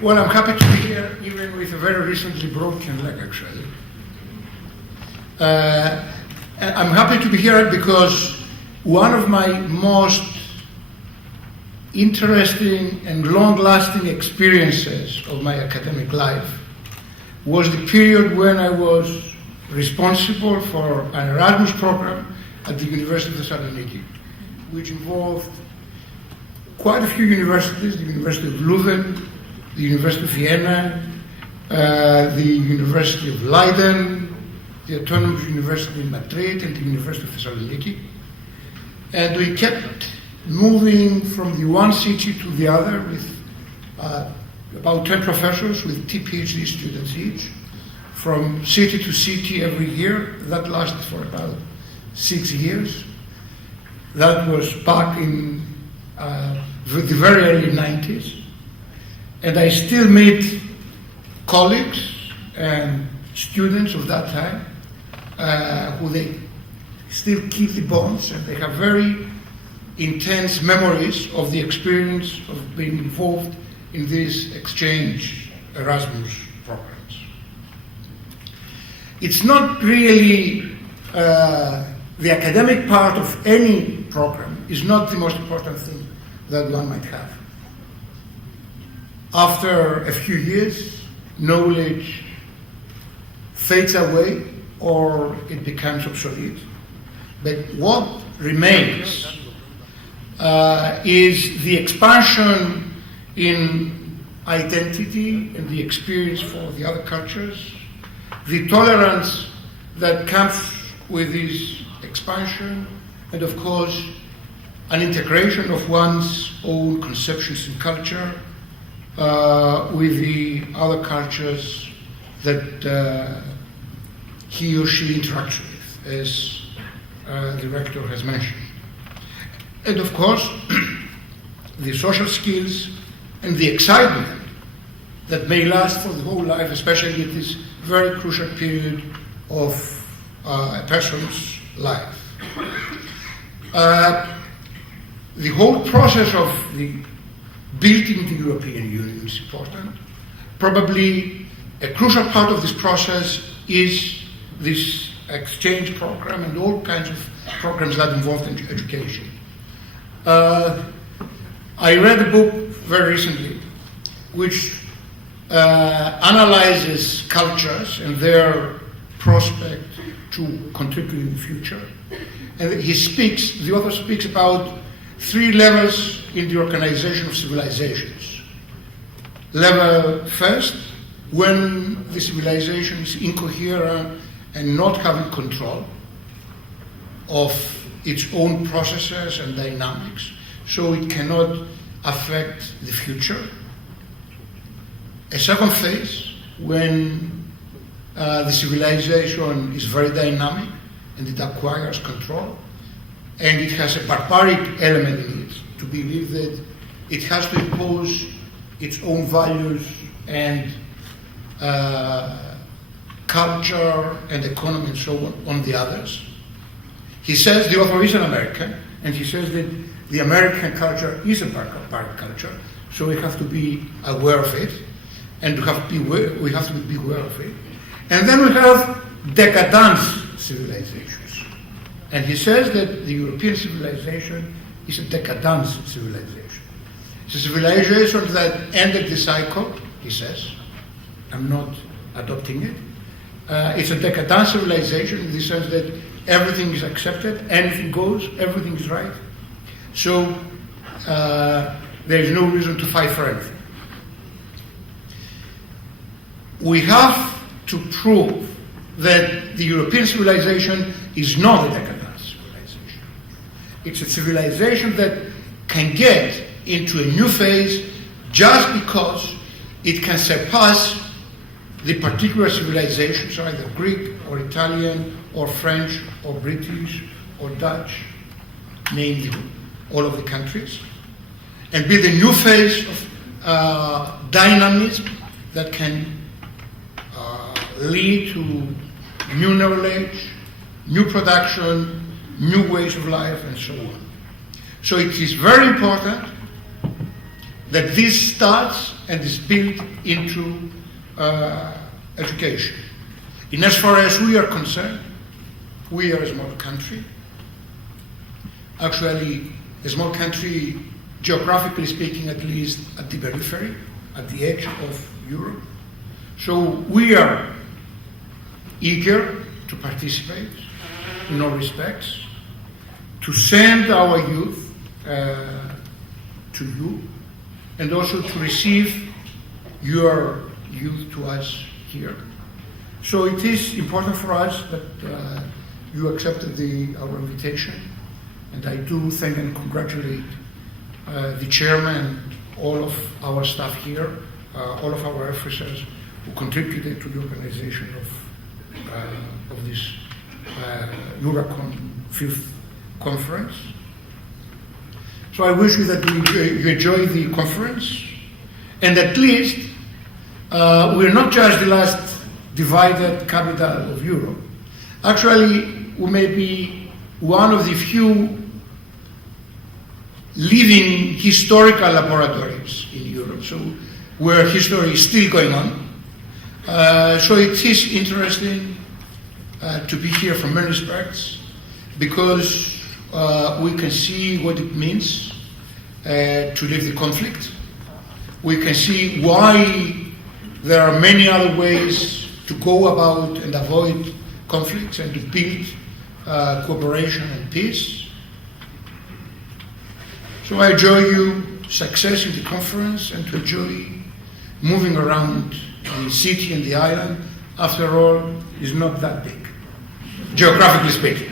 Well, I'm happy to be here, even with a very recently broken leg, actually. And I'm happy to be here because one of my most interesting and long-lasting experiences of my academic life was the period when I was responsible for an Erasmus program at the University of Thessaloniki, which involved quite a few universities: the University of Leuven, the University of Vienna, the University of Leiden, the Autonomous University in Madrid, and the University of Thessaloniki. And we kept moving from the one city to the other with about 10 professors with 2 PhD students each, from city to city every year. That lasted for about 6 years. That was back in the very early 90s. And I still meet colleagues and students of that time who they still keep the bonds, and they have very intense memories of the experience of being involved in these exchange Erasmus programs. It's not really the academic part of any program is not the most important thing that one might have. After a few years, knowledge fades away or it becomes obsolete. But what remains is the expansion in identity and the experience for the other cultures, the tolerance that comes with this expansion, and of course, an integration of one's own conceptions and culture with the other cultures that he or she interacts with, as the rector has mentioned. And of course, the social skills and the excitement that may last for the whole life, especially at this very crucial period of a person's life. The whole process of the building the European Union is important. Probably a crucial part of this process is this exchange program and all kinds of programs that involve education. I read a book very recently which analyzes cultures and their prospect to contribute in the future. And the author speaks about 3 levels in the organization of civilizations. Level first, when the civilization is incoherent and not having control of its own processes and dynamics, so it cannot affect the future. A second phase, when the civilization is very dynamic and it acquires control, and it has a barbaric element in it, to believe that it has to impose its own values and culture and economy and so on the others. He says, the author is an American, and he says that the American culture is a barbaric culture, so we have to be aware of it, and we have to be aware of it. And then we have decadence civilizations. And he says that the European civilization is a decadence civilization. It's a civilization that ended the cycle, he says. I'm not adopting it. It's a decadence civilization in the sense that everything is accepted, anything goes, everything is right. So there is no reason to fight for anything. We have to prove that the European civilization is not a decadence civilization. It's a civilization that can get into a new phase just because it can surpass the particular civilizations, either Greek or Italian or French or British or Dutch, namely all of the countries, and be the new phase of dynamism that can lead to new knowledge, new production, new ways of life, and so on. So it is very important that this starts and is built into education. In as far as we are concerned, we are a small country. Actually, a small country, geographically speaking, at least at the periphery, at the edge of Europe. So we are eager to participate in all respects, to send our youth to you, and also to receive your youth to us here. So it is important for us that you accepted our invitation, and I do thank and congratulate the chairman and all of our staff here, all of our officers who contributed to the organization of this Eracon 5th conference. So I wish you that you enjoy the conference, and at least we're not just the last divided capital of Europe. Actually, we may be one of the few living historical laboratories in Europe, so where history is still going on. So it is interesting to be here from many aspects, because we can see what it means to live the conflict. We can see why there are many other ways to go about and avoid conflicts and to build cooperation and peace. So I enjoy you success in the conference and to enjoy moving around the city and the island. After all, it's not that big, geographically speaking.